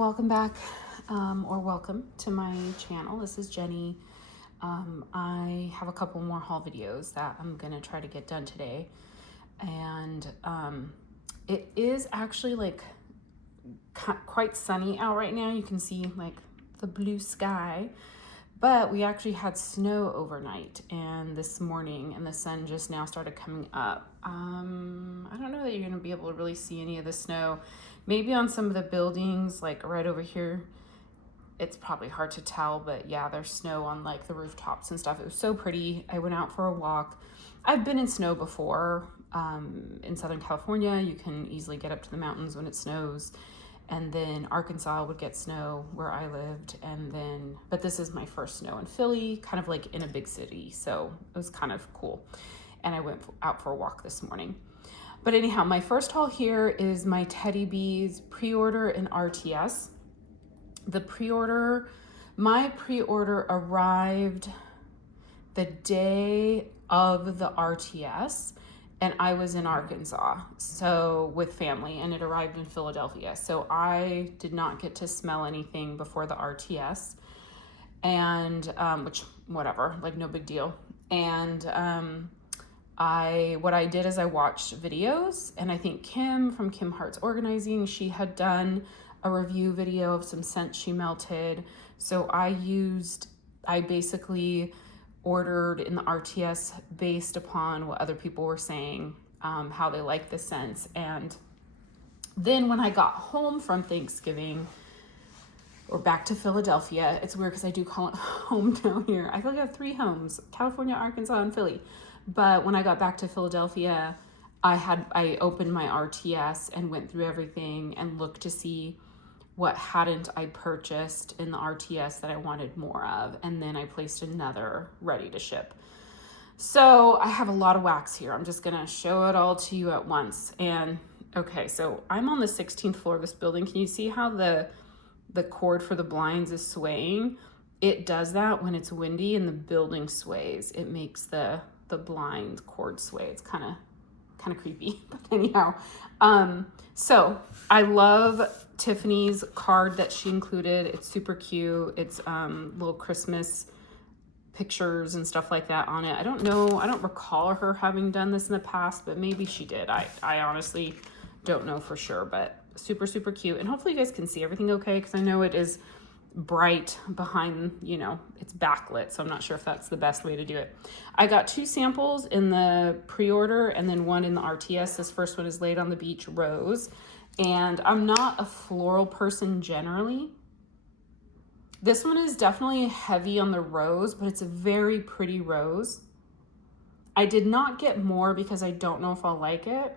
welcome back, or welcome to my channel. This is Jenny. I have a couple more haul videos that I'm gonna try to get done today. And it is actually like quite sunny out right now. You can see like the blue sky, but we actually had snow overnight and this morning, and the sun just now started coming up. I don't know that you're gonna be able to really see any of the snow. Maybe on some of the buildings, like right over here, it's probably hard to tell, but yeah, there's snow on like the rooftops and stuff. It was so pretty. I went out for a walk. I've been in snow before. In Southern California, you can easily get up to the mountains when it snows. And then Arkansas would get snow where I lived. But this is my first snow in Philly, kind of like in a big city. So it was kind of cool. And I went out for a walk this morning. But anyhow, my first haul here is my Teddy Bees Preorder in RTS. My pre-order arrived the day of the RTS, and I was in Arkansas, so with family, and it arrived in Philadelphia. So I did not get to smell anything before the RTS, and which, whatever, like no big deal. And what I did is I watched videos, and I think Kim from Kim Hearts Organizing, she had done a review video of some scents she melted. So I basically ordered in the RTS based upon what other people were saying, how they like the scents. And then when I got home from Thanksgiving, or back to Philadelphia, it's weird because I do call it home down here. I feel like I have 3 homes: California, Arkansas, and Philly. But when I got back to Philadelphia, I opened my RTS and went through everything and looked to see what hadn't I purchased in the RTS that I wanted more of. And then I placed another ready to ship. So I have a lot of wax here. I'm just gonna show it all to you at once. And okay, so I'm on the 16th floor of this building. Can you see how the cord for the blinds is swaying? It does that when it's windy and the building sways. It makes the blind cord sway. It's kind of creepy, but anyhow. So I love Tiffany's card that she included. It's super cute. It's little Christmas pictures and stuff like that on it. I don't know. I don't recall her having done this in the past, but maybe she did. I honestly don't know for sure, but super, super cute. And hopefully you guys can see everything okay, because I know it is bright behind, it's backlit, so I'm not sure if that's the best way to do it. I got 2 samples in the pre-order and then 1 in the RTS. This first one is Laid on the Beach Rose, and I'm not a floral person generally. This one is definitely heavy on the rose, but it's a very pretty rose. I did not get more because I don't know if I'll like it,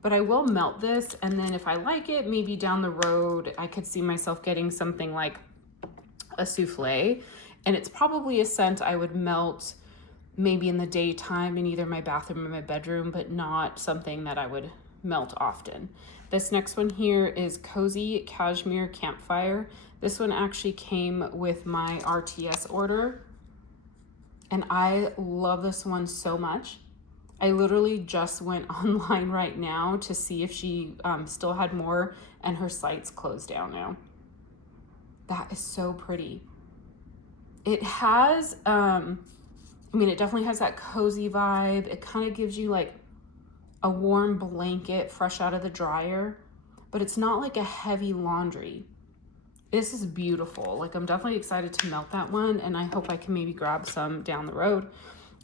but I will melt this, and then if I like it, maybe down the road, I could see myself getting something like a souffle. And it's probably a scent I would melt maybe in the daytime in either my bathroom or my bedroom, but not something that I would melt often. This next one here is Cozy Cashmere Campfire. This one actually came with my RTS order, and I love this one so much. I literally just went online right now to see if she still had more, and her site's closed down now. That is so pretty. It has, it definitely has that cozy vibe. It kind of gives you like a warm blanket fresh out of the dryer, but it's not like a heavy laundry. This is beautiful. Like, I'm definitely excited to melt that one, and I hope I can maybe grab some down the road.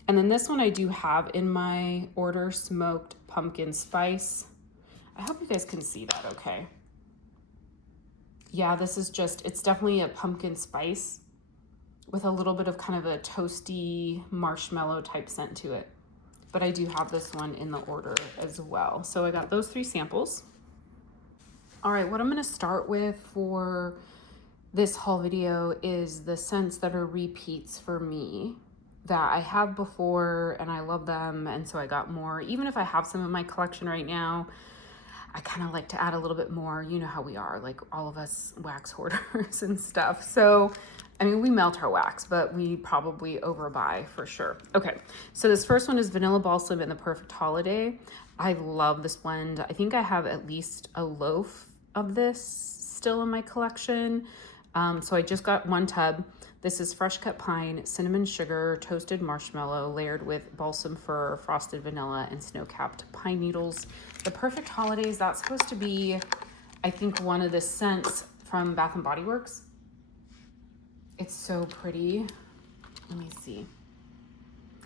And then this one I do have in my order, Smoked Pumpkin Spice. I hope you guys can see that okay. Yeah, this is it's definitely a pumpkin spice with a little bit of kind of a toasty marshmallow type scent to it. But I do have this one in the order as well. So I got those 3 samples. All right, what I'm gonna start with for this haul video is the scents that are repeats for me, that I have before and I love them, and so I got more. Even if I have some in my collection right now, I kind of like to add a little bit more. You know how we are, like all of us wax hoarders and stuff. So, we melt our wax, but we probably overbuy for sure. Okay, so this first one is Vanilla Balsam and the Perfect Holiday. I love this blend. I think I have at least a loaf of this still in my collection. So I just got one tub. This is fresh cut pine, cinnamon sugar, toasted marshmallow, layered with balsam fir, frosted vanilla, and snow-capped pine needles. The Perfect Holidays, that's supposed to be, I think, one of the scents from Bath and Body Works. It's so pretty. Let me see.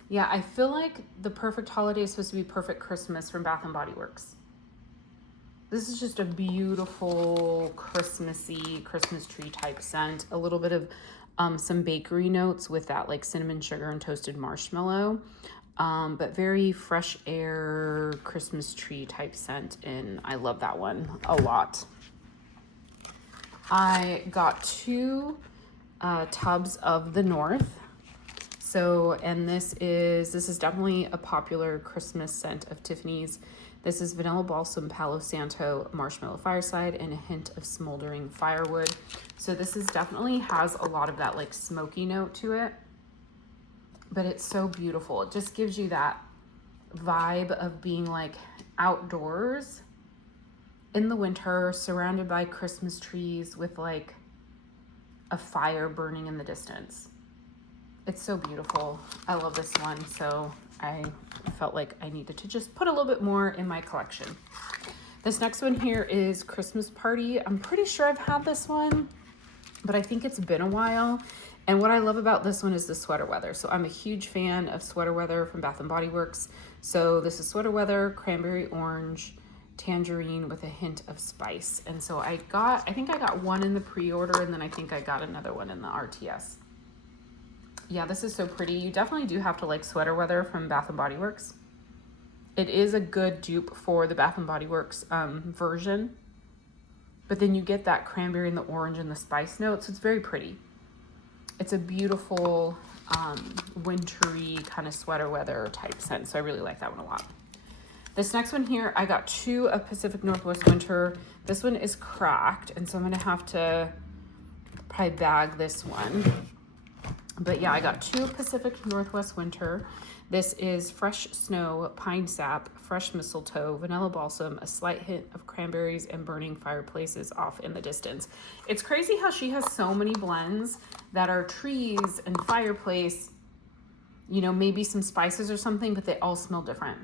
Yeah, I feel like the Perfect Holiday is supposed to be Perfect Christmas from Bath and Body Works. This is just a beautiful Christmassy Christmas tree type scent. A little bit of some bakery notes with that like cinnamon sugar and toasted marshmallow, but very fresh air Christmas tree type scent, and I love that one a lot. I got 2 tubs of the North. So, and this is definitely a popular Christmas scent of Tiffany's. This is vanilla balsam, palo santo, marshmallow fireside, and a hint of smoldering firewood. So this is definitely has a lot of that like smoky note to it, but it's so beautiful. It just gives you that vibe of being like outdoors in the winter, surrounded by Christmas trees with like a fire burning in the distance. It's so beautiful. I love this one, so I felt like I needed to just put a little bit more in my collection. This next one here is Christmas Party. I'm pretty sure I've had this one, but I think it's been a while. And what I love about this one is the sweater weather. So I'm a huge fan of sweater weather from Bath and Body Works. So this is sweater weather, cranberry orange, tangerine with a hint of spice. And so I think I got one in the pre-order, and then I think I got another one in the RTS. Yeah, this is so pretty. You definitely do have to like sweater weather from Bath and Body Works. It is a good dupe for the Bath and Body Works version, but then you get that cranberry and the orange and the spice notes. So it's very pretty. It's a beautiful wintry kind of sweater weather type scent. So I really like that one a lot. This next one here, I got 2 of Pacific Northwest Winter. This one is cracked, and so I'm gonna have to probably bag this one. But yeah, I got 2 Pacific Northwest Winter. This is fresh snow, pine sap, fresh mistletoe, vanilla balsam, a slight hint of cranberries, and burning fireplaces off in the distance. It's crazy how she has so many blends that are trees and fireplace, you know, maybe some spices or something, but they all smell different.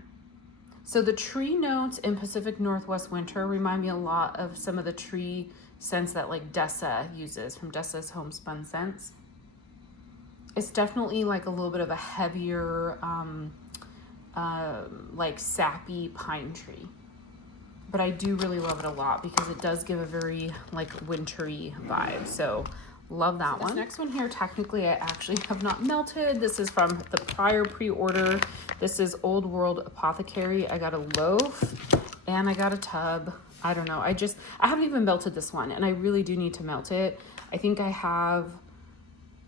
So the tree notes in Pacific Northwest Winter remind me a lot of some of the tree scents that like Dessa uses from Dessa's Homespun Scents. It's definitely like a little bit of a heavier, like sappy pine tree. But I do really love it a lot because it does give a very like wintry vibe. So love that one. This next one here, technically I actually have not melted. This is from the prior pre-order. This is Old World Apothecary. I got a loaf and I got a tub. I don't know. I haven't even melted this one, and I really do need to melt it. I think I have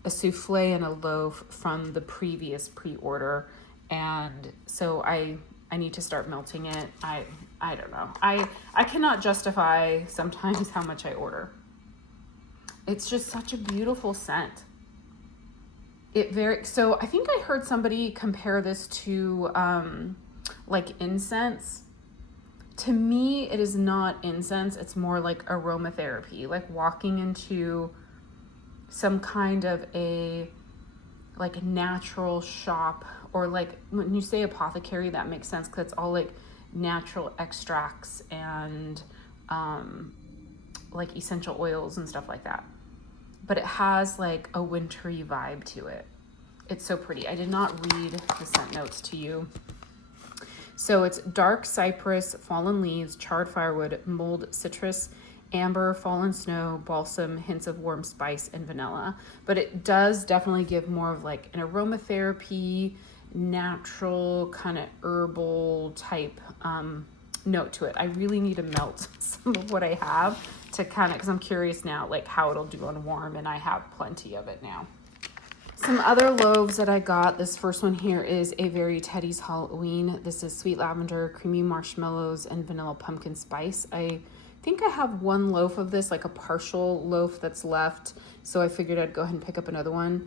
a souffle and a loaf from the previous pre-order, and so I need to start melting it. I don't know. I cannot justify sometimes how much I order. It's just such a beautiful scent. So I think I heard somebody compare this to like incense. To me, it is not incense. It's more like aromatherapy, like walking into some kind of a like natural shop, or like when you say apothecary, that makes sense because it's all like natural extracts and like essential oils and stuff like that. But it has like a wintry vibe to it. It's so pretty. I did not read the scent notes to you. So it's dark cypress, fallen leaves, charred firewood, mulled citrus, amber, fallen snow, balsam, hints of warm spice, and vanilla. But it does definitely give more of like an aromatherapy, natural kind of herbal type note to it. I really need to melt some of what I have to kind of, because I'm curious now like how it'll do on warm, and I have plenty of it now. Some other loaves that I got. This first one here is a very Teddy's Halloween. This is sweet lavender, creamy marshmallows, and vanilla pumpkin spice. I think I have one loaf of this, like a partial loaf that's left, so I figured I'd go ahead and pick up another one.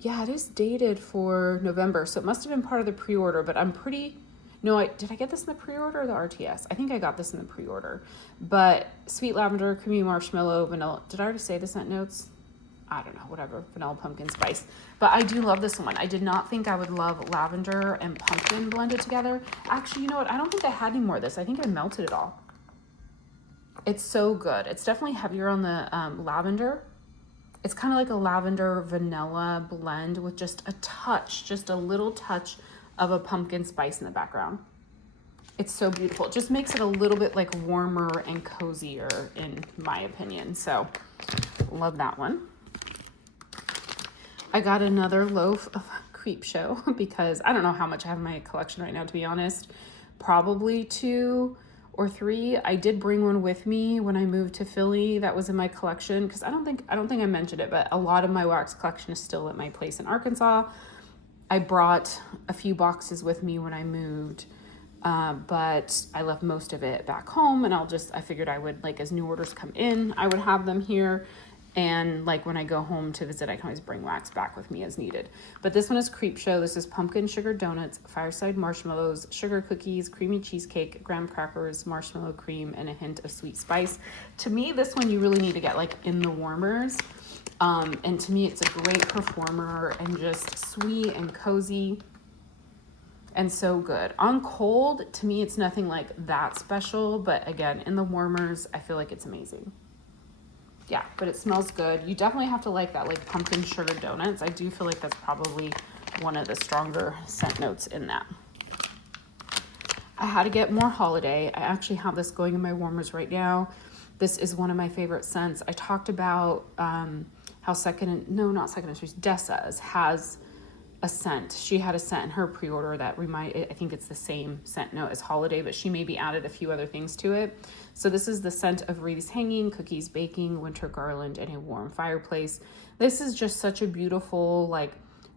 Yeah, it is dated for November, so it must have been part of the pre-order, but I'm pretty, No, did I get this in the pre-order or the RTS? I think I got this in the pre-order. But sweet lavender, creamy marshmallow, vanilla. Did I already say the scent notes? I don't know, whatever, vanilla pumpkin spice. But I do love this one. I did not think I would love lavender and pumpkin blended together. Actually, you know what? I don't think I had any more of this. I think I melted it all. It's so good. It's definitely heavier on the lavender. It's kind of like a lavender vanilla blend with just a touch, just a little touch of a pumpkin spice in the background. It's so beautiful. It just makes it a little bit like warmer and cozier in my opinion. So love that one. I got another loaf of Creep Show because I don't know how much I have in my collection right now, to be honest. Probably 2 or 3. I did bring one with me when I moved to Philly that was in my collection because I don't think I mentioned it, but a lot of my wax collection is still at my place in Arkansas. I brought a few boxes with me when I moved, but I left most of it back home, and I figured I would, like, as new orders come in, I would have them here. And like when I go home to visit, I can always bring wax back with me as needed. But this one is Creep Show. This is pumpkin sugar donuts, fireside marshmallows, sugar cookies, creamy cheesecake, graham crackers, marshmallow cream, and a hint of sweet spice. To me, this one you really need to get like in the warmers. And to me, it's a great performer and just sweet and cozy and so good. On cold, to me, it's nothing like that special. But again, in the warmers, I feel like it's amazing. Yeah, but it smells good. You definitely have to like that, like pumpkin sugar donuts. I do feel like that's probably one of the stronger scent notes in that. I had to get more holiday. I actually have this going in my warmers right now. This is one of my favorite scents. I talked about how Dessa's has a scent. She had a scent in her pre-order that I think it's the same scent note as holiday, but she maybe added a few other things to it. So this is the scent of wreaths hanging, cookies baking, winter garland, and a warm fireplace. This is just such a beautiful, like,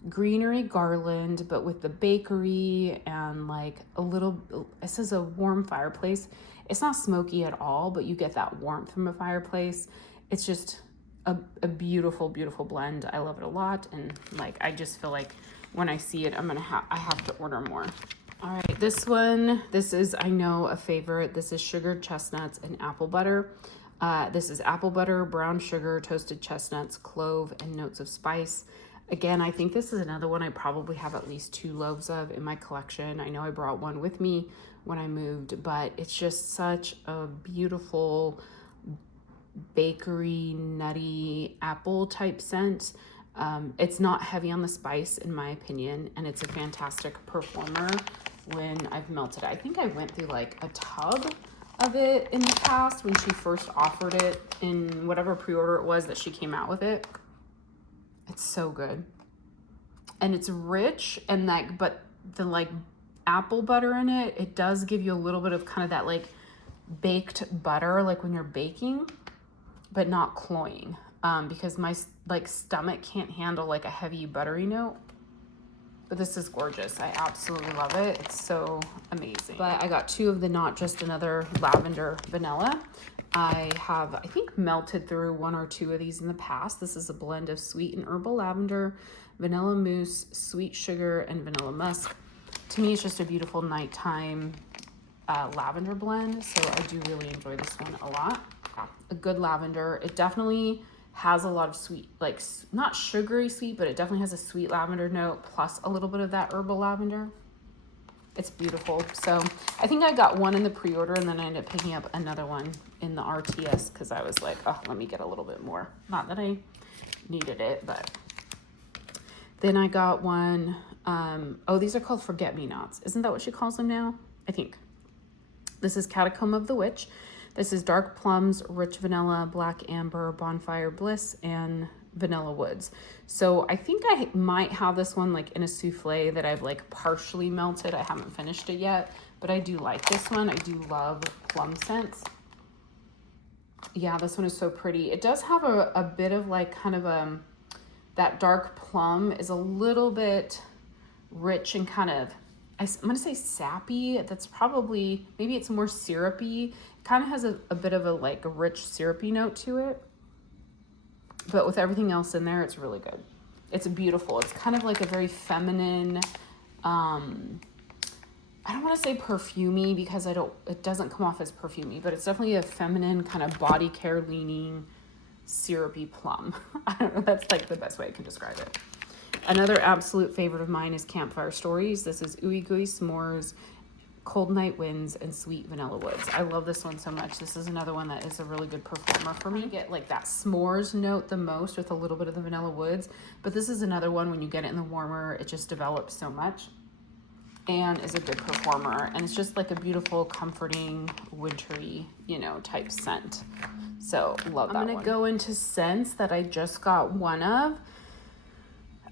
greenery garland, but with the bakery and like it says a warm fireplace. It's not smoky at all, but you get that warmth from a fireplace. It's just a beautiful, beautiful blend. I love it a lot. And like, I just feel like when I see it, I have to order more. All right, this is, I know, a favorite. This is sugared chestnuts and apple butter. This is apple butter, brown sugar, toasted chestnuts, clove, and notes of spice. Again, I think this is another one I probably have at least 2 loaves of in my collection. I know I brought one with me when I moved, but it's just such a beautiful bakery, nutty apple type scent. It's not heavy on the spice in my opinion, and it's a fantastic performer when I've melted it. I think I went through like a tub of it in the past when she first offered it in whatever pre-order it was that she came out with it. It's so good. And it's rich, and like, but the like apple butter in it, it does give you a little bit of kind of that like baked butter, like when you're baking, but not cloying. Because my like stomach can't handle like a heavy buttery note. But this is gorgeous. I absolutely love it. It's so amazing. But I got 2 of the Not Just Another lavender vanilla. I have, I think, melted through 1 or 2 of these in the past. This is a blend of sweet and herbal lavender, vanilla mousse, sweet sugar, and vanilla musk. To me, it's just a beautiful nighttime lavender blend. So I do really enjoy this one a lot. A good lavender. It definitely has a lot of sweet, like not sugary sweet, but it definitely has a sweet lavender note plus a little bit of that herbal lavender. It's beautiful. So I think I got 1 in the pre-order, and then I ended up picking up another one in the RTS because I was like, oh, let me get a little bit more. Not that I needed it, but then I got one. Oh, these are called forget-me-nots. Isn't that what she calls them now? I think. This is Catacomb of the Witch. This is dark plums, rich vanilla, black amber, bonfire bliss, and vanilla woods. So I think I might have this one like in a souffle that I've like partially melted. I haven't finished it yet, but I do like this one. I do love plum scents. Yeah, this one is so pretty. It does have a bit of like kind of that dark plum is a little bit rich and kind of, I'm going to say sappy. That's probably, maybe it's more syrupy. It kind of has a bit of a like a rich syrupy note to it. But with everything else in there, it's really good. It's beautiful. It's kind of like a very feminine, I I don't want to say perfumey because it doesn't come off as perfumey, but it's definitely a feminine kind of body care leaning syrupy plum. I don't know, that's like the best way I can describe it. Another absolute favorite of mine is Campfire Stories. This is Ooey Gooey S'mores, Cold Night Winds, and Sweet Vanilla Woods. I love this one so much. This is another one that is a really good performer for me. You get like that s'mores note the most with a little bit of the vanilla woods, but this is another one when you get it in the warmer, it just develops so much and is a good performer. And it's just like a beautiful, comforting, wintry, you know, type scent. So love that one. I'm gonna go into scents that I just got one of.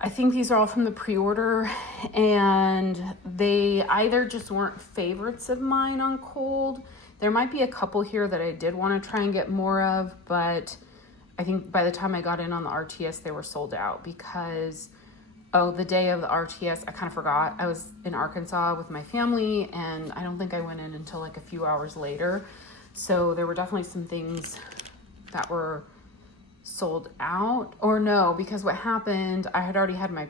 I think these are all from the pre-order, and they either just weren't favorites of mine on cold. There might be a couple here that I did want to try and get more of, but I think by the time I got in on the RTS, they were sold out because, the day of the RTS, I kind of forgot. I was in Arkansas with my family, and I don't think I went in until like a few hours later. So there were definitely some things that were sold out, or no, because what happened, I had already had my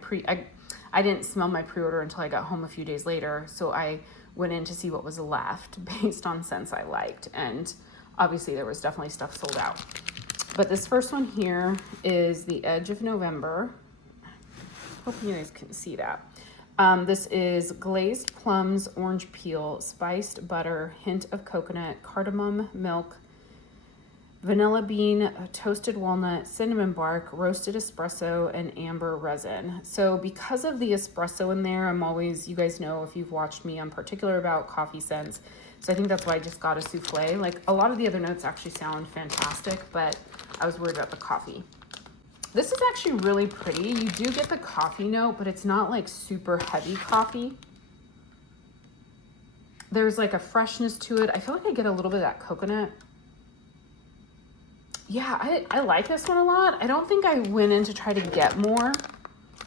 I didn't smell my pre-order until I got home a few days later, so I went in to see what was left based on scents I liked, and obviously there was definitely stuff sold out. But this first one here is the Edge of November. Hope you guys can see that. This is glazed plums, orange peel, spiced butter, hint of coconut, cardamom, milk, vanilla bean, toasted walnut, cinnamon bark, roasted espresso, and amber resin. So because of the espresso in there, I'm always, you guys know if you've watched me, I'm particular about coffee scents. So I think that's why I just got a souffle. Like a lot of the other notes actually sound fantastic, but I was worried about the coffee. This is actually really pretty. You do get the coffee note, but it's not like super heavy coffee. There's like a freshness to it. I feel like I get a little bit of that coconut. Yeah, I like this one a lot. I don't think I went in to try to get more.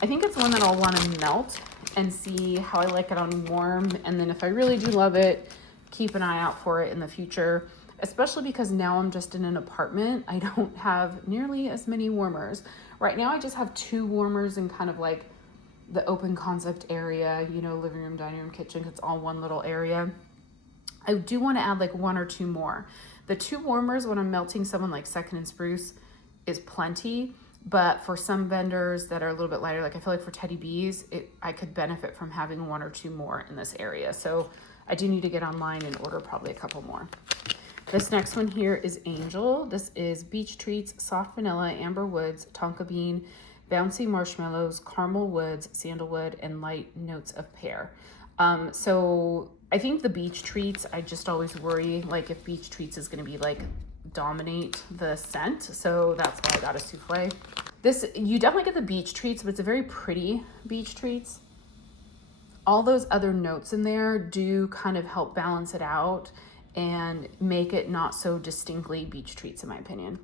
I think it's one that I'll want to melt and see how I like it on warm. And then if I really do love it, keep an eye out for it in the future, especially because now I'm just in an apartment. I don't have nearly as many warmers. Right now I just have 2 warmers in kind of like the open concept area, you know, living room, dining room, kitchen. It's all one little area. I do want to add like 1 or 2 more. The 2 warmers when I'm melting someone like Second and Spruce is plenty, but for some vendors that are a little bit lighter, like I feel like for Teddy Bees, I could benefit from having 1 or 2 more in this area. So I do need to get online and order probably a couple more. This next one here is Angel. This is beach treats, soft vanilla, amber woods, tonka bean, bouncy marshmallows, caramel woods, sandalwood, and light notes of pear. So I think the beach treats, I just always worry like if beach treats is going to be like dominate the scent. So that's why I got a souffle. This, you definitely get the beach treats, but it's a very pretty beach treats. All those other notes in there do kind of help balance it out and make it not so distinctly beach treats in my opinion.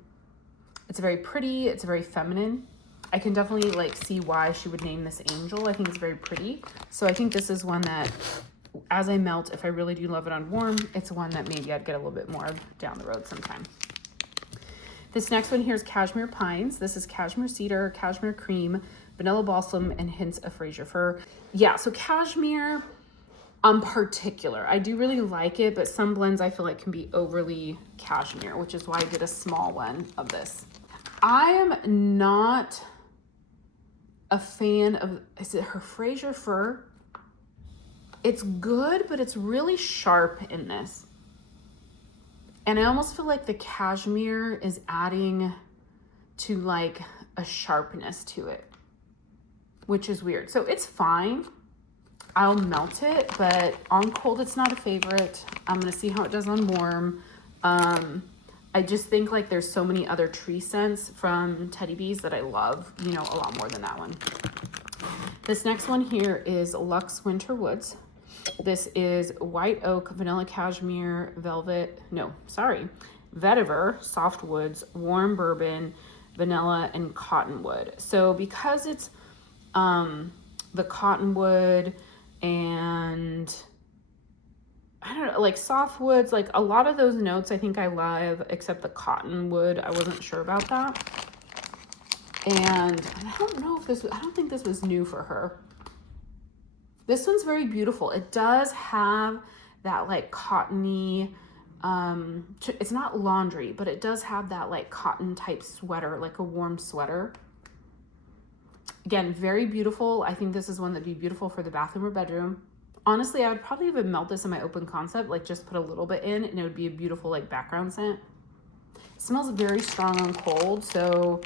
It's very pretty, it's very feminine. I can definitely like see why she would name this Angel. I think it's very pretty. So I think this is one that as I melt, if I really do love it on warm, it's one that maybe I'd get a little bit more down the road sometime. This next one here is Cashmere Pines. This is cashmere cedar, cashmere cream, vanilla balsam, and hints of Fraser fir. Yeah, so cashmere, I'm particular. I do really like it, but some blends I feel like can be overly cashmere, which is why I did a small one of this. I am not a fan of, is it her Fraser fir? It's good, but it's really sharp in this. And I almost feel like the cashmere is adding to like a sharpness to it, which is weird. So it's fine. I'll melt it, but on cold, it's not a favorite. I'm gonna see how it does on warm. I just think like there's so many other tree scents from Teddy Bees that I love, you know, a lot more than that one. This next one here is Luxe Winter Woods. This is white oak, vanilla cashmere, vetiver, soft woods, warm bourbon, vanilla, and cottonwood. So because it's the cottonwood and I don't know, like soft woods, like a lot of those notes I think I love, except the cottonwood. I wasn't sure about that. And I don't know if this, I don't think this was new for her. This one's very beautiful. It does have that like cottony, it's not laundry, but it does have that like cotton type sweater, like a warm sweater. Again, very beautiful. I think this is one that'd be beautiful for the bathroom or bedroom. Honestly, I would probably even melt this in my open concept, like just put a little bit in, and it would be a beautiful like background scent. It smells very strong on cold, so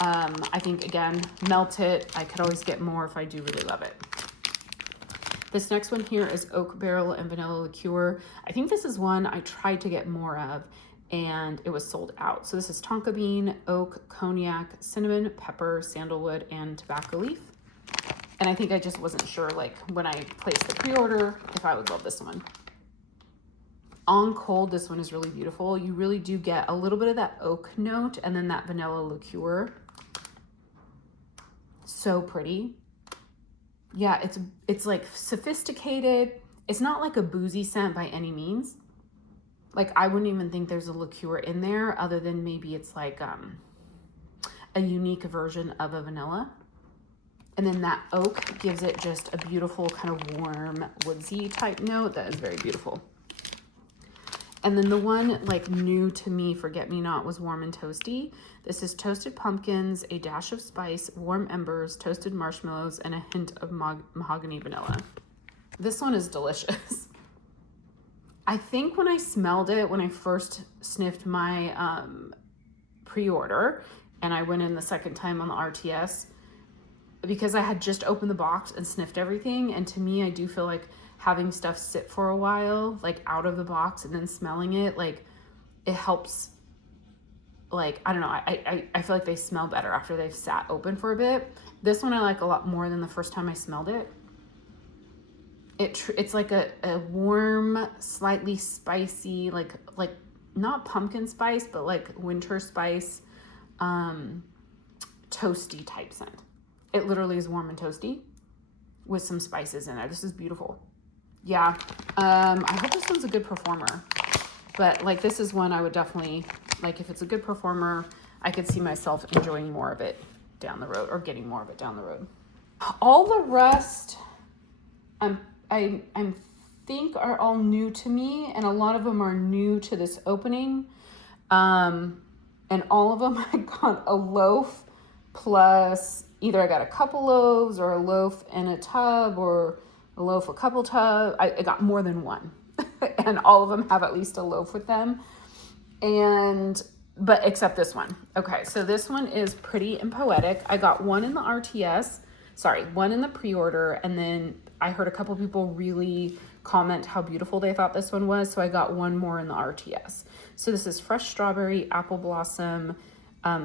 I think, again, melt it. I could always get more if I do really love it. This next one here is Oak Barrel and Vanilla Liqueur. I think this is one I tried to get more of, and it was sold out. So this is tonka bean, oak, cognac, cinnamon, pepper, sandalwood, and tobacco leaf. And I think I just wasn't sure, like, when I placed the pre-order, if I would love this one. On cold, this one is really beautiful. You really do get a little bit of that oak note and then that vanilla liqueur. So pretty. Yeah, it's like sophisticated. It's not like a boozy scent by any means. Like, I wouldn't even think there's a liqueur in there, other than maybe it's like a unique version of a vanilla. And then that oak gives it just a beautiful kind of warm woodsy type note that is very beautiful. And then the one like new to me, Forget Me Not, was Warm and Toasty. This is toasted pumpkins, a dash of spice, warm embers, toasted marshmallows, and a hint of mahogany vanilla. This one is delicious. I think when I smelled it, when I first sniffed my pre-order, and I went in the second time on the RTS, because I had just opened the box and sniffed everything, and to me, I do feel like having stuff sit for a while, like out of the box, and then smelling it, like it helps. Like, I don't know, I feel like they smell better after they've sat open for a bit. This one I like a lot more than the first time I smelled it. It's like a warm, slightly spicy, like not pumpkin spice, but like winter spice, toasty type scent. It literally is warm and toasty with some spices in there. This is beautiful. Yeah, I hope this one's a good performer. But like, this is one I would definitely, like, if it's a good performer, I could see myself enjoying more of it down the road, or getting more of it down the road. All the rest, I think are all new to me, and a lot of them are new to this opening. And all of them I got a loaf plus, either I got a couple loaves or a loaf and a tub, or a loaf, a couple tub. I got more than one. And all of them have at least a loaf with them. But except this one. Okay, so this one is Pretty and Poetic. I got one in the RTS, one in the pre-order, and then I heard a couple people really comment how beautiful they thought this one was, so I got one more in the RTS. So this is Fresh Strawberry, Apple Blossom,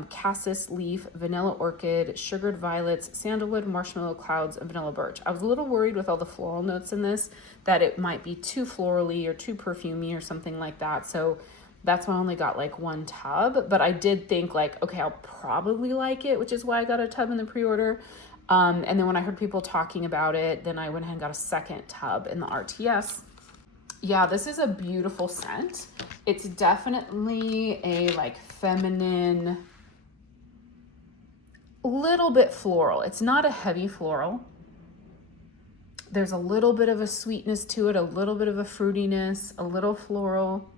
Cassis Leaf, Vanilla Orchid, Sugared Violets, Sandalwood, Marshmallow Clouds, and Vanilla Birch. I was a little worried with all the floral notes in this that it might be too florally or too perfumey or something like that. So that's why I only got like one tub. But I did think like, okay, I'll probably like it, which is why I got a tub in the pre-order. And then when I heard people talking about it, then I went ahead and got a second tub in the RTS. Yeah, this is a beautiful scent. It's definitely a like feminine, little bit floral. It's not a heavy floral. There's a little bit of a sweetness to it, a little bit of a fruitiness, a little floral,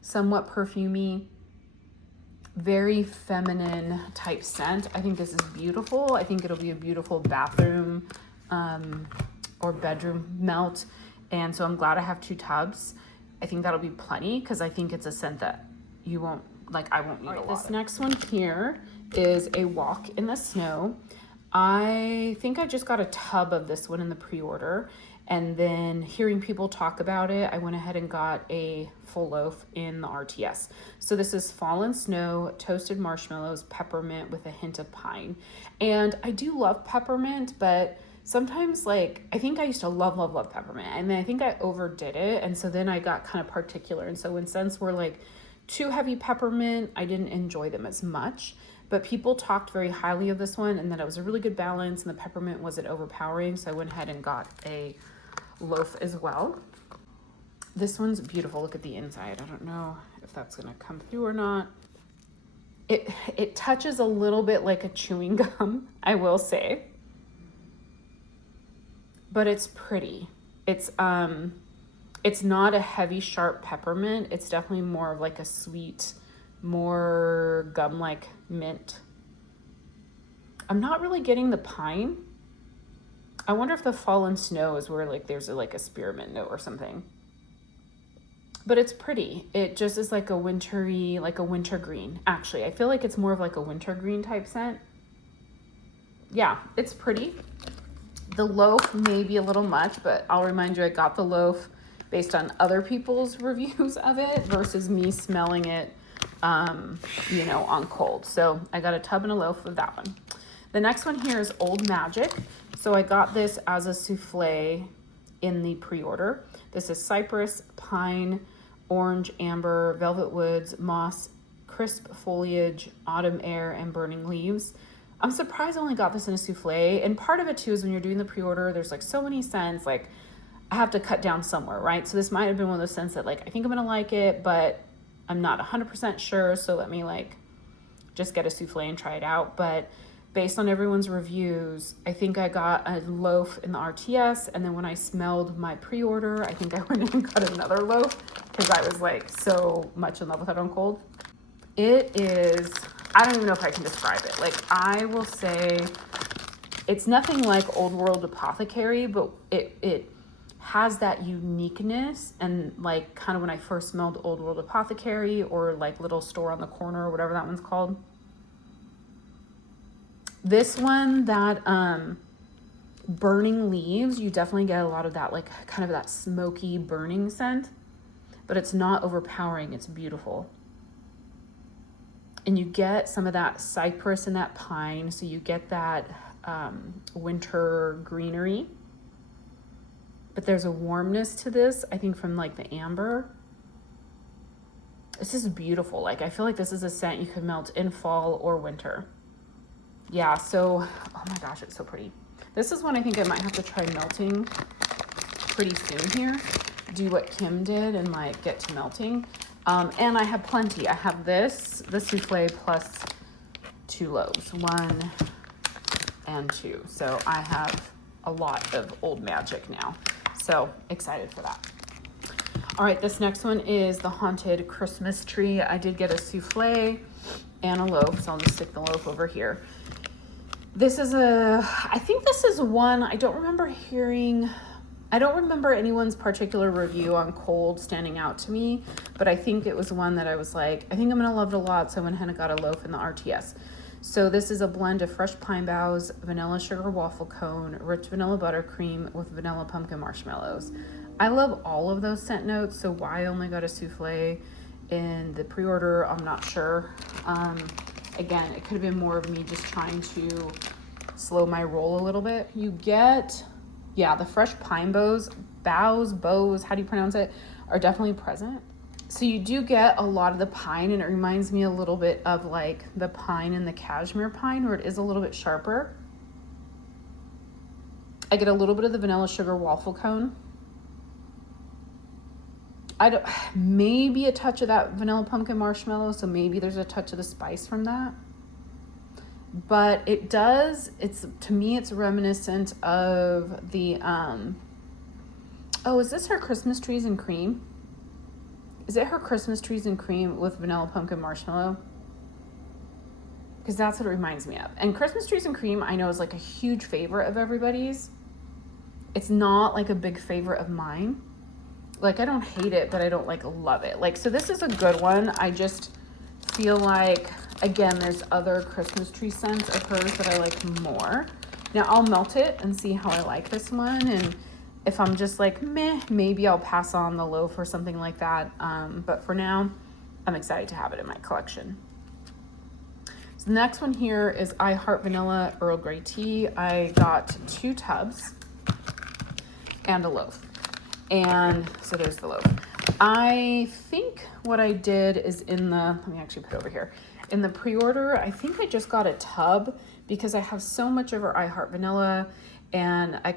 somewhat perfumey, very feminine type scent. I think this is beautiful. I think it'll be a beautiful bathroom or bedroom melt. And so I'm glad I have two tubs. I think that'll be plenty, because I think it's a scent that you won't, like, I won't need a lot. This next one here is a Walk in the Snow. I think I just got a tub of this one in the pre-order, and then hearing people talk about it, I went ahead and got a full loaf in the RTS. So this is Fallen Snow, toasted marshmallows, peppermint with a hint of pine. And I do love peppermint, but sometimes, like, I think I used to love peppermint, and then I think I overdid it, and so then I got kind of particular. And so when scents were like too heavy peppermint, I didn't enjoy them as much. But people talked very highly of this one, and that it was a really good balance, and the peppermint wasn't overpowering, so I went ahead and got a loaf as well. This one's beautiful. Look at the inside. I don't know if that's gonna come through or not. It touches a little bit like a chewing gum, I will say. but it's pretty. It's not a heavy, sharp peppermint. It's definitely more of like a sweet, more gum-like mint. I'm not really getting the pine. I wonder if the fallen snow is where like there's like a spearmint note or something. But it's pretty. It just is like a wintry, like a winter green. Actually, I feel like it's more of like a winter green type scent. Yeah, it's pretty. The loaf may be a little much, but I'll remind you, I got the loaf based on other people's reviews of it versus me smelling it, you know, on cold. So I got a tub and a loaf of that one. The next one here is Old Magic. So I got this as a souffle in the pre-order. This is cypress, pine, orange, amber, velvet woods, moss, crisp foliage, autumn air, and burning leaves. I'm surprised I only got this in a souffle. And part of it too is when you're doing the pre-order, there's like so many scents, like I have to cut down somewhere, right? So this might have been one of those scents that like, I think I'm gonna like it, but I'm not 100% sure. So let me like just get a souffle and try it out. But based on everyone's reviews, I think I got a loaf in the RTS. And then when I smelled my pre-order, I think I went in and got another loaf because I was like so much in love with it on cold. It is, I don't even know if I can describe it. Like I will say it's nothing like Old World Apothecary, but it has that uniqueness. And like kind of when I first smelled Old World Apothecary or like Little Store on the Corner or whatever that one's called. This one, that burning leaves, you definitely get a lot of that, like kind of that smoky burning scent, but it's not overpowering. It's beautiful. And you get some of that cypress and that pine. So you get that winter greenery, but there's a warmness to this, I think from like the amber. This is beautiful. Like I feel like this is a scent you could melt in fall or winter. Yeah, so, oh my gosh, it's so pretty. This is one I think I might have to try melting pretty soon here. Do what Kim did and like get to melting. And I have plenty. I have this, the souffle plus 2 loaves, 1 and 2. So I have a lot of Old Magic now. So excited for that. All right, this next one is the Haunted Christmas Tree. I did get a souffle and a loaf, so I'll just stick the loaf over here. This is I think this is one, I don't remember anyone's particular review on cold standing out to me, but I think it was one that I was like, I think I'm gonna love it a lot, so I went ahead and got a loaf in the RTS. So this is a blend of fresh pine boughs, vanilla sugar waffle cone, rich vanilla buttercream with vanilla pumpkin marshmallows. I love all of those scent notes, so why I only got a souffle in the pre-order, I'm not sure. Again, it could have been more of me just trying to slow my roll a little bit. You get, yeah, the fresh pine bows, how do you pronounce it, are definitely present. So you do get a lot of the pine, and it reminds me a little bit of like the pine and the cashmere pine, where it is a little bit sharper. I get a little bit of the vanilla sugar waffle cone. Maybe a touch of that vanilla pumpkin marshmallow, so maybe there's a touch of the spice from that. But to me, it's reminiscent of the, is this her Christmas trees and cream? Is it her Christmas trees and cream with vanilla pumpkin marshmallow? Because that's what it reminds me of. And Christmas trees and cream, I know, is like a huge favorite of everybody's. It's not like a big favorite of mine. Like I don't hate it, but I don't like love it. Like, so this is a good one. I just feel like, again, there's other Christmas tree scents of hers that I like more. Now I'll melt it and see how I like this one. And if I'm just like, meh, maybe I'll pass on the loaf or something like that. But for now, I'm excited to have it in my collection. So the next one here is I Heart Vanilla Earl Grey Tea. I got 2 tubs and a loaf. And so there's the loaf. I think what I did is let me actually put it over here. In the pre-order, I think I just got a tub because I have so much of her I Heart Vanilla, and I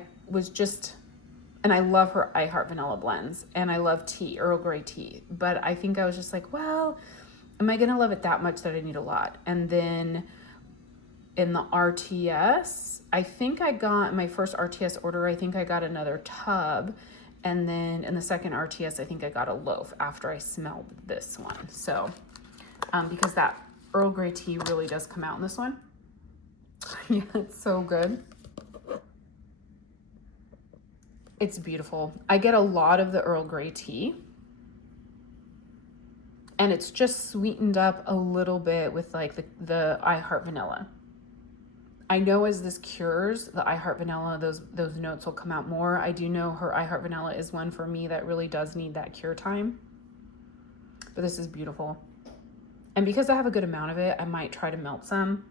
love her I Heart Vanilla blends, and I love tea, Earl Grey tea. But I think I was just like, well, am I gonna love it that much that I need a lot? And then In the RTS, I think I got my first RTS order, I think I got another tub. And then in the second RTS, I think I got a loaf after I smelled this one. So, because that Earl Grey tea really does come out in this one. Yeah, it's so good. It's beautiful. I get a lot of the Earl Grey tea. And it's just sweetened up a little bit with like the I Heart Vanilla. I know as this cures, the I Heart Vanilla, those notes will come out more. I do know her I Heart Vanilla is one for me that really does need that cure time. But this is beautiful. And because I have a good amount of it, I might try to melt some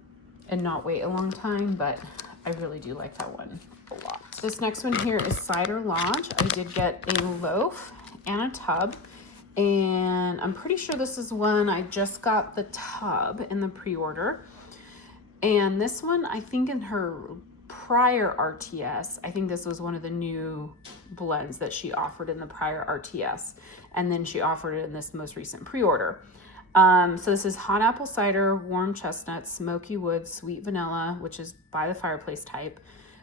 and not wait a long time, but I really do like that one a lot. This next one here is Cider Lodge. I did get a loaf and a tub, and I'm pretty sure this is one I just got the tub in the pre-order. And this one, I think in her prior RTS, I think this was one of the new blends that she offered in the prior RTS. And then she offered it in this most recent pre-order. So this is hot apple cider, warm chestnut, smoky wood, sweet vanilla, which is by the fireplace type,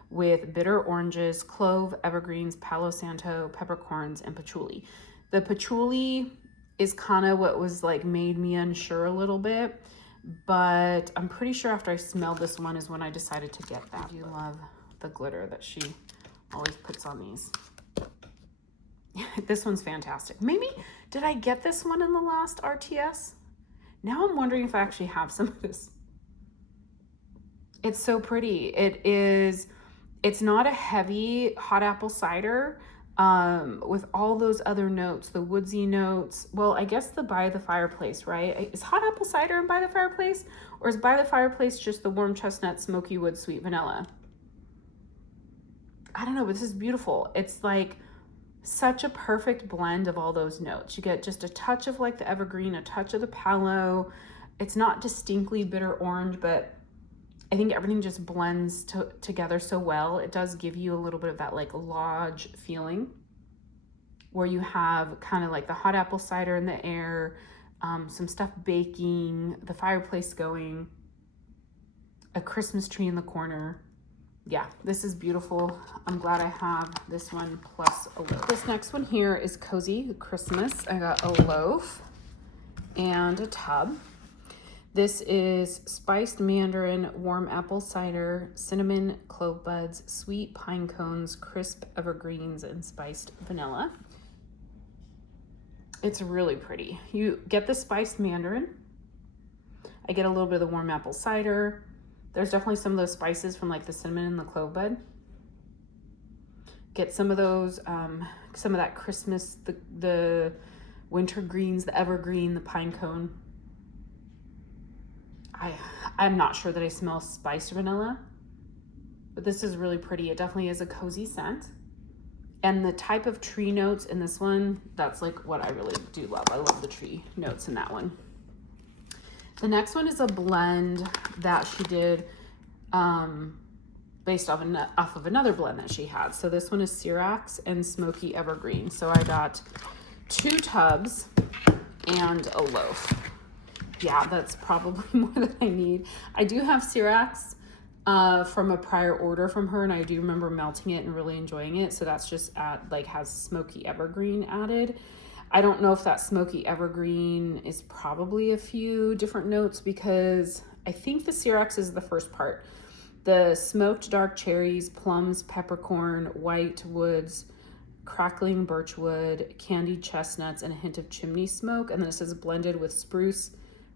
with bitter oranges, clove, evergreens, palo santo, peppercorns, and patchouli. The patchouli is kind of what was like made me unsure a little bit, but I'm pretty sure after I smelled this one is when I decided to get that. I do love the glitter that she always puts on these. This one's fantastic. Maybe, did I get this one in the last RTS? Now I'm wondering if I actually have some of this. It's so pretty. It's not a heavy hot apple cider with all those other notes, the woodsy notes. Well, I guess the by the fireplace, right? Is hot apple cider in by the fireplace? Or is by the fireplace just the warm chestnut, smoky wood, sweet vanilla? I don't know, but this is beautiful. It's like such a perfect blend of all those notes. You get just a touch of like the evergreen, a touch of the palo. It's not distinctly bitter orange, but I think everything just blends together so well. It does give you a little bit of that like lodge feeling where you have kind of like the hot apple cider in the air, some stuff baking, the fireplace going, a Christmas tree in the corner. Yeah, this is beautiful. I'm glad I have this one plus a loaf. This next one here is Cozy Christmas. I got a loaf and a tub. This is spiced mandarin, warm apple cider, cinnamon, clove buds, sweet pine cones, crisp evergreens, and spiced vanilla. It's really pretty. You get the spiced mandarin. I get a little bit of the warm apple cider. There's definitely some of those spices from like the cinnamon and the clove bud. Get some of those, some of that Christmas, the winter greens, the evergreen, the pine cone. I'm not sure that I smell spiced vanilla, but this is really pretty. It definitely is a cozy scent. And the type of tree notes in this one, that's like what I really do love. I love the tree notes in that one. The next one is a blend that she did based off of another blend that she had. So this one is Syrax and Smoky Evergreen. So I got 2 tubs and a loaf. Yeah, that's probably more than I need. I do have Syrax from a prior order from her, and I do remember melting it and really enjoying it. So that's just has Smoky Evergreen added. I don't know if that Smoky Evergreen is probably a few different notes, because I think the Syrax is the first part. The smoked dark cherries, plums, peppercorn, white woods, crackling birchwood, candied chestnuts, and a hint of chimney smoke. And then it says blended with spruce,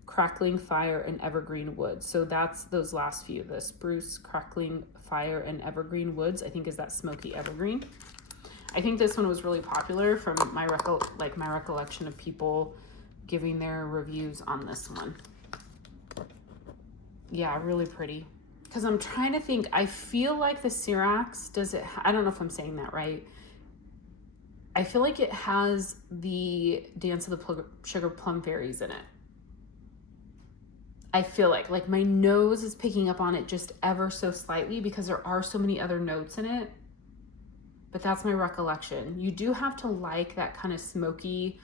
crackling fire, and evergreen woods. So that's those last few, the spruce, crackling fire, and evergreen woods, I think is that Smoky Evergreen. I think this one was really popular from my recollection of people giving their reviews on this one. Yeah, really pretty. Because I'm trying to think, I feel like the Syrax, I don't know if I'm saying that right. I feel like it has the Dance of the Sugar Plum Fairies in it. I feel like my nose is picking up on it just ever so slightly because there are so many other notes in it. But that's my recollection. You do have to like that kind of smoky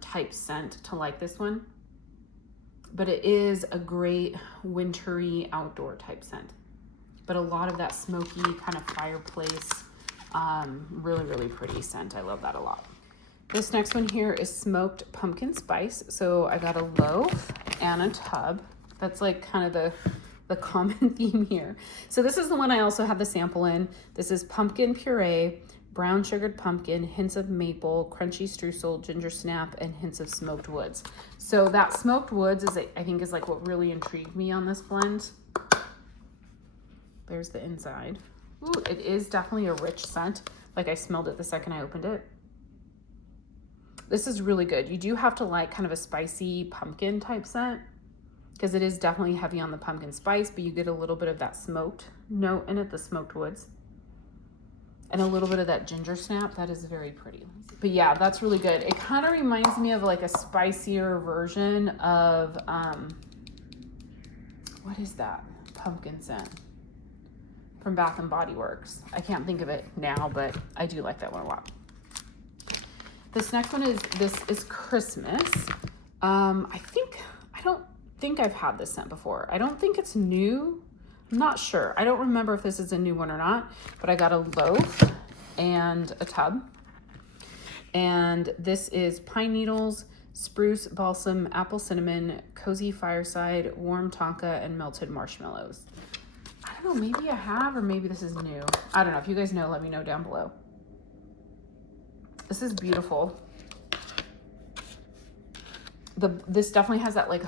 type scent to like this one. but it is a great wintry outdoor type scent. But a lot of that smoky kind of fireplace, really, really pretty scent. I love that a lot. This next one here is smoked pumpkin spice. So I got a loaf and a tub. That's like kind of the common theme here. So this is the one I also have the sample in. This is pumpkin puree, brown sugared pumpkin, hints of maple, crunchy streusel, ginger snap, and hints of smoked woods. So that smoked woods is, I think, is like what really intrigued me on this blend. There's the inside. Ooh, it is definitely a rich scent. Like I smelled it the second I opened it. This is really good. You do have to like kind of a spicy pumpkin type scent because it is definitely heavy on the pumpkin spice, but you get a little bit of that smoked note in it, the smoked woods. And a little bit of that ginger snap. That is very pretty. But yeah, that's really good. It kind of reminds me of like a spicier version of, what is that? Pumpkin scent from Bath and Body Works. I can't think of it now, but I do like that one a lot. This next one this is Christmas. I don't think I've had this scent before. I don't think it's new. I'm not sure. I don't remember if this is a new one or not, but I got a loaf and a tub. And this is pine needles, spruce, balsam, apple cinnamon, cozy fireside, warm tonka, and melted marshmallows. I don't know, maybe I have, or maybe this is new. I don't know. If you guys know, let me know down below. This is beautiful. This definitely has that like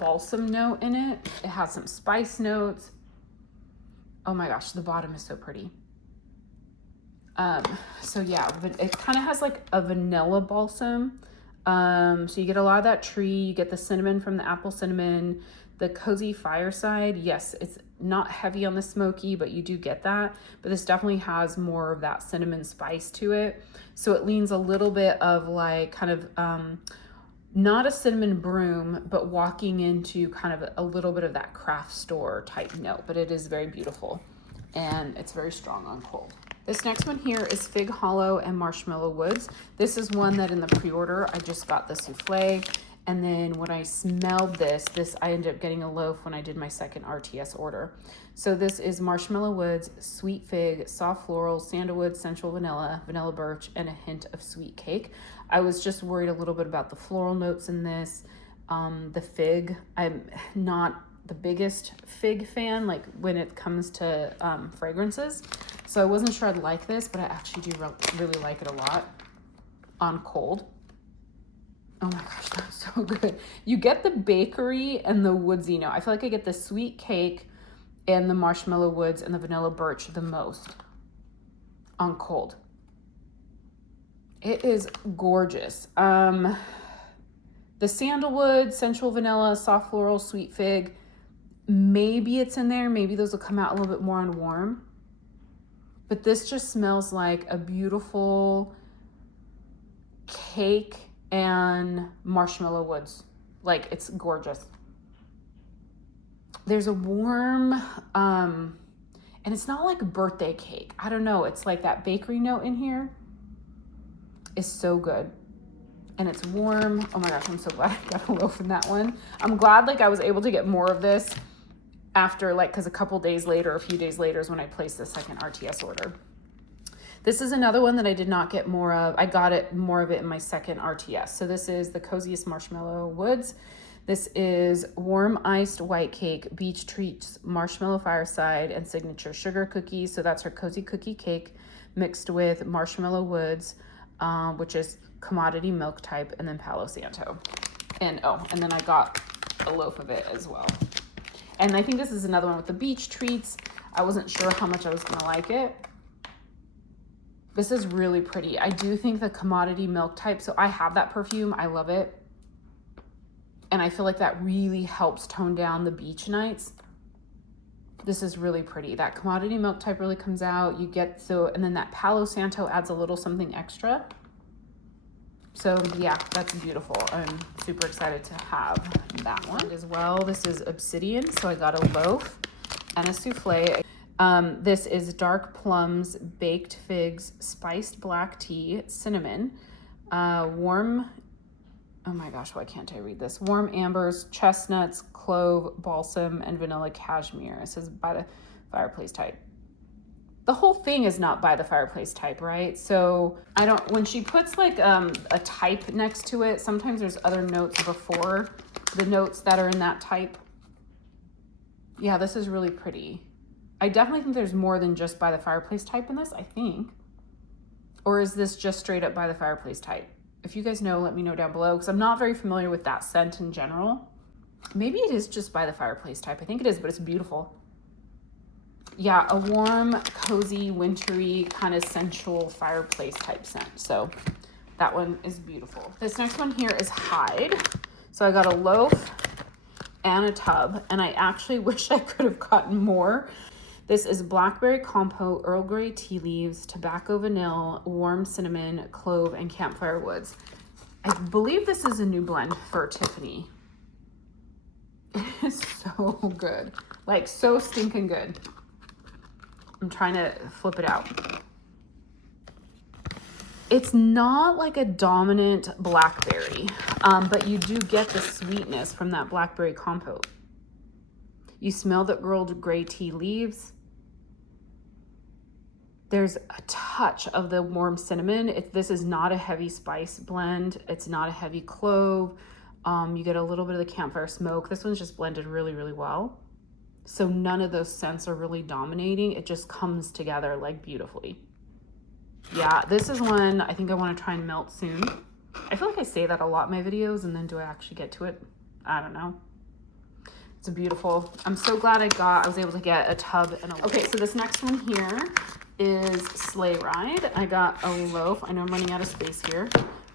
balsam note in it. It has some spice notes. Oh my gosh, the bottom is so pretty. So yeah, but it kind of has like a vanilla balsam. So you get a lot of that tree, you get the cinnamon from the apple cinnamon, the cozy fireside. Yes, it's not heavy on the smoky, but you do get that. But this definitely has more of that cinnamon spice to it. So it leans a little bit of like kind of, not a cinnamon broom, but walking into kind of a little bit of that craft store type note, but it is very beautiful and it's very strong on cold. This next one here is Fig Hollow and Marshmallow Woods. This is one that in the pre-order, I just got the souffle. And then when I smelled this, I ended up getting a loaf when I did my second RTS order. So this is Marshmallow Woods, Sweet Fig, Soft Floral, Sandalwood, Sensual Vanilla, Vanilla Birch, and a hint of sweet cake. I was just worried a little bit about the floral notes in this. The fig, I'm not the biggest fig fan, like when it comes to fragrances. So I wasn't sure I'd like this, but I actually do really like it a lot on cold. Oh my gosh, that's so good. You get the bakery and the woodsy note. I feel like I get the sweet cake and the marshmallow woods and the vanilla birch the most on cold. It is gorgeous. The sandalwood, sensual vanilla, soft floral, sweet fig, maybe it's in there. Maybe those will come out a little bit more on warm. But this just smells like a beautiful cake and marshmallow woods. Like, it's gorgeous. There's a warm, and it's not like a birthday cake. I don't know. It's like that bakery note in here is so good. And it's warm. Oh my gosh, I'm so glad I got a loaf in that one. I'm glad like I was able to get more of this after like, cause a few days later is when I placed the second RTS order. This is another one that I did not get more of. I got more of it in my second RTS. So this is the Coziest Marshmallow Woods. This is warm iced white cake, beach treats, marshmallow fireside, and signature sugar cookies. So that's her cozy cookie cake mixed with marshmallow woods, which is commodity milk type, and then Palo Santo. And then I got a loaf of it as well. And I think this is another one with the beach treats. I wasn't sure how much I was gonna like it. This is really pretty. I do think the commodity milk type, so I have that perfume, I love it. And I feel like that really helps tone down the beach nights. This is really pretty. That commodity milk type really comes out. And then that Palo Santo adds a little something extra. So yeah, that's beautiful. I'm super excited to have that one as well. This is Obsidian. So I got a loaf and a souffle. This is dark plums, baked figs, spiced black tea, cinnamon, warm oh my gosh, why can't I read this? Warm ambers, chestnuts, clove, balsam, and vanilla cashmere. It says by the fireplace type. The whole thing is not by the fireplace type, right? So I don't, when she puts like a type next to it, sometimes there's other notes before the notes that are in that type. Yeah, this is really pretty. I definitely think there's more than just by the fireplace type in this, I think. Or is this just straight up by the fireplace type? If you guys know, let me know down below, because I'm not very familiar with that scent in general. Maybe it is just by the fireplace type. I think it is, but it's beautiful. Yeah, a warm, cozy, wintry, kind of sensual fireplace type scent. So that one is beautiful. This next one here is Hide. So I got a loaf and a tub, and I actually wish I could have gotten more. This is blackberry compote, Earl Grey tea leaves, tobacco vanilla, warm cinnamon, clove, and campfire woods. I believe this is a new blend for Tiffany. It is so good. Like, so stinking good. I'm trying to flip it out. It's not like a dominant blackberry, but you do get the sweetness from that blackberry compote. You smell the Earl Grey tea leaves. There's a touch of the warm cinnamon. This is not a heavy spice blend. It's not a heavy clove. You get a little bit of the campfire smoke. This one's just blended really, really well. So none of those scents are really dominating. It just comes together like beautifully. Yeah, this is one I think I want to try and melt soon. I feel like I say that a lot in my videos, and then do I actually get to it? I don't know. It's a beautiful. I'm so glad I was able to get a tub and a loaf. Okay, so this next one here is Sleigh Ride. I got a loaf. I know I'm running out of space here.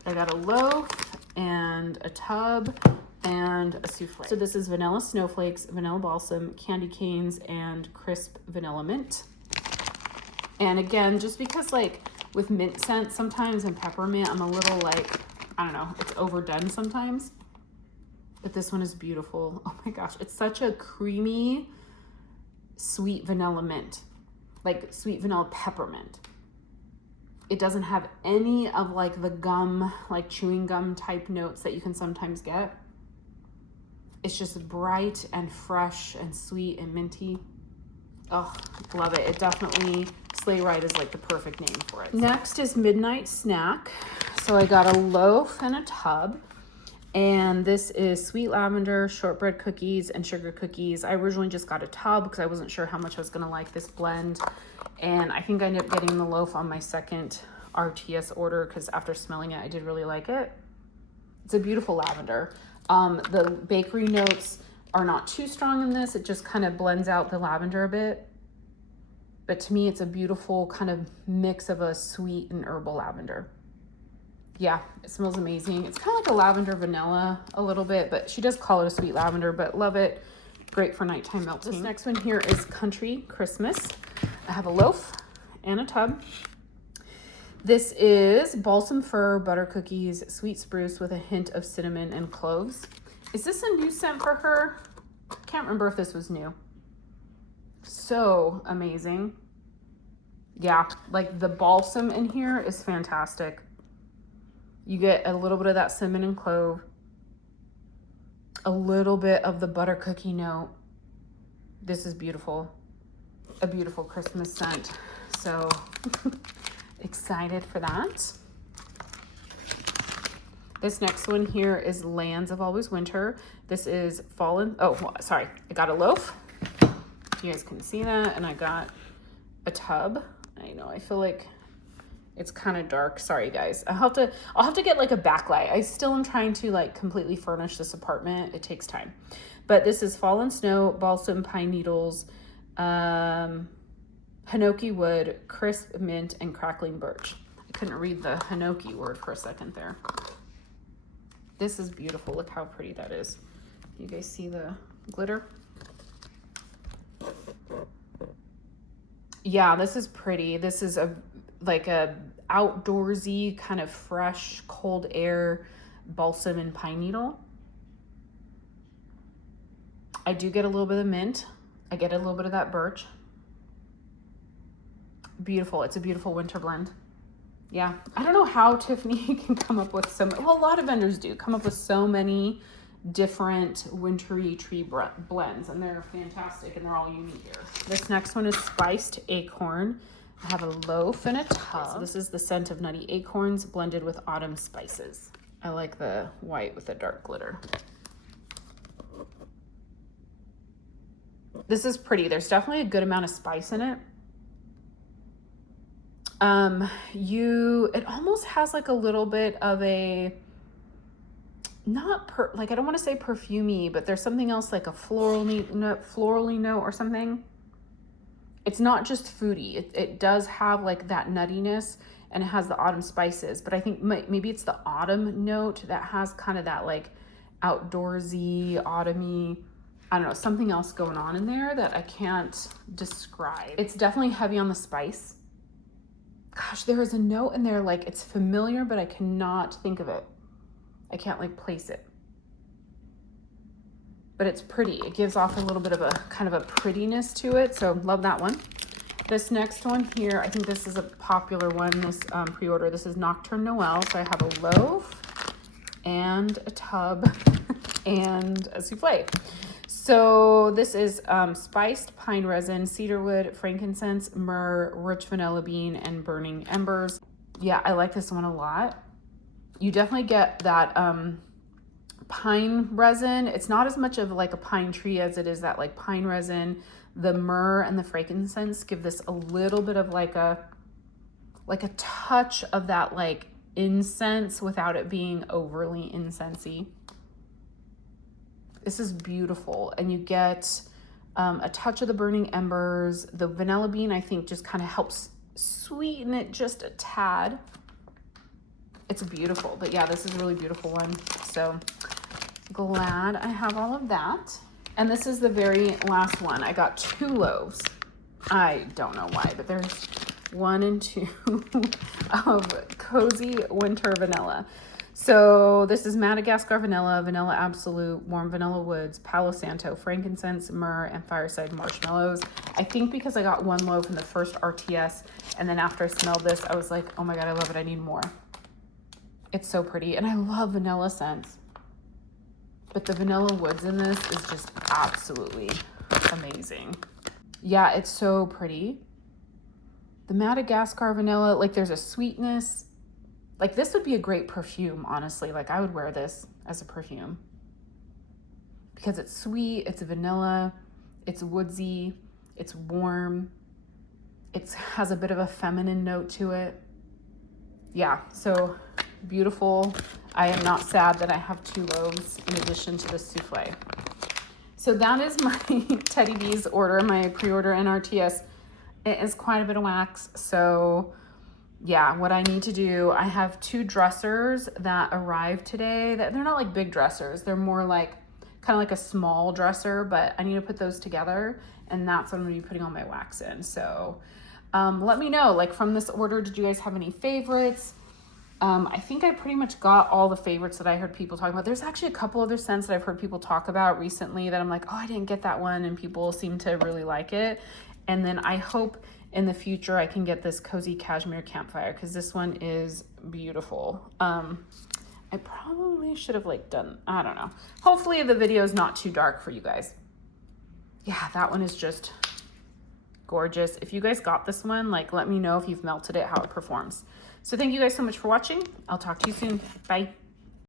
I got a loaf and a tub and a souffle. So this is vanilla snowflakes, vanilla balsam, candy canes, and crisp vanilla mint. And again, just because like with mint scent sometimes and peppermint, I'm a little like, I don't know, it's overdone sometimes. But this one is beautiful. Oh my gosh, it's such a creamy, sweet vanilla mint. Like sweet vanilla peppermint. It doesn't have any of like the gum, like chewing gum type notes that you can sometimes get. It's just bright and fresh and sweet and minty. Oh, love it. It definitely, Sleigh Ride is like the perfect name for it. Next is Midnight Snack. So I got a loaf and a tub. And this is sweet lavender, shortbread cookies, and sugar cookies. I originally just got a tub because I wasn't sure how much I was going to like this blend. And I think I ended up getting the loaf on my second RTS order because after smelling it, I did really like it. It's a beautiful lavender. The bakery notes are not too strong in this. It just kind of blends out the lavender a bit. But to me, it's a beautiful kind of mix of a sweet and herbal lavender. Yeah, it smells amazing. It's kind of like a lavender vanilla a little bit, but she does call it a sweet lavender, but love it. Great for nighttime melting. This next one here is Country Christmas. I have a loaf and a tub. This is balsam fir, butter cookies, sweet spruce with a hint of cinnamon and cloves. Is this a new scent for her? Can't remember if this was new. So amazing. Yeah, like the balsam in here is fantastic. You get a little bit of that cinnamon and clove, a little bit of the butter cookie note. This is beautiful. A beautiful Christmas scent. So excited for that. This next one here is Lands of Always Winter. This is Fallen. Oh, sorry. I got a loaf. You guys can see that. And I got a tub. I know, I feel like it's kind of dark. Sorry, guys. I'll have to get like a backlight. I still am trying to like completely furnish this apartment. It takes time. But this is Fallen Snow, Balsam Pine Needles, Hinoki Wood, Crisp Mint, and Crackling Birch. I couldn't read the Hinoki word for a second there. This is beautiful. Look how pretty that is. You guys see the glitter? Yeah, this is pretty. This is like a outdoorsy kind of fresh cold air balsam and pine needle. I do get a little bit of mint. I get a little bit of that birch. Beautiful. It's a beautiful winter blend. Yeah, I don't know how Tiffany can come up with well, a lot of vendors do come up with so many different wintry tree blends, and they're fantastic, and they're all unique here. This next one is spiced acorn. I have a loaf and a tub. So this is the scent of nutty acorns blended with autumn spices. I like the white with the dark glitter. This is pretty. There's definitely a good amount of spice in it. It almost has like a little bit of a, like, I don't want to say perfumey, but there's something else like a florally note or something. It's not just foodie. It does have like that nuttiness, and it has the autumn spices, but I think maybe it's the autumn note that has kind of that like outdoorsy, autumny, I don't know, something else going on in there that I can't describe. It's definitely heavy on the spice. Gosh, there is a note in there, like it's familiar, but I cannot think of it. I can't like place it. But it's pretty. It gives off a little bit of a kind of a prettiness to it. So love that one. This next one here, I think this is a popular one, this pre-order. This is Nocturne Noel. So I have a loaf and a tub and a souffle. So this is spiced pine resin, cedarwood, frankincense, myrrh, rich vanilla bean, and burning embers. Yeah, I like this one a lot. You definitely get that pine resin. It's not as much of like a pine tree as it is that like pine resin. The myrrh and the frankincense give this a little bit of like a touch of that like incense without it being overly incensey. This is beautiful, and you get a touch of the burning embers. The vanilla bean, I think, just kind of helps sweeten it just a tad. It's beautiful, but yeah, this is a really beautiful one. So glad I have all of that. And this is the very last one. I got 2 loaves. I don't know why, but there's 1 and 2 of Cozy Winter Vanilla. So this is Madagascar vanilla, vanilla absolute, warm vanilla woods, Palo Santo, frankincense, myrrh, and fireside marshmallows. I think because I got 1 loaf in the first RTS, and then after I smelled this, I was like, oh my God, I love it. I need more. It's so pretty, and I love vanilla scents. But the vanilla woods in this is just absolutely amazing. Yeah, it's so pretty. The Madagascar vanilla, like there's a sweetness. Like this would be a great perfume, honestly. Like I would wear this as a perfume because it's sweet, it's vanilla, it's woodsy, it's warm. It has a bit of a feminine note to it. Yeah, so beautiful. I am not sad that I have 2 loaves in addition to the souffle. So that is my Teddy Bees order, my pre-order and RTS. It is quite a bit of wax. So yeah, what I need to do, I have 2 dressers that arrived today. They're not like big dressers. They're more like kind of like a small dresser, but I need to put those together, and that's what I'm gonna be putting all my wax in. So let me know, like from this order, did you guys have any favorites? I think I pretty much got all the favorites that I heard people talking about. There's actually a couple other scents that I've heard people talk about recently that I'm like, oh, I didn't get that one, and people seem to really like it. And then I hope in the future I can get this Cozy Cashmere Campfire, because this one is beautiful. I probably should have like done, I don't know. Hopefully the video is not too dark for you guys. Yeah, that one is just gorgeous. If you guys got this one, like let me know if you've melted it, how it performs. So thank you guys so much for watching. I'll talk to you soon. Bye.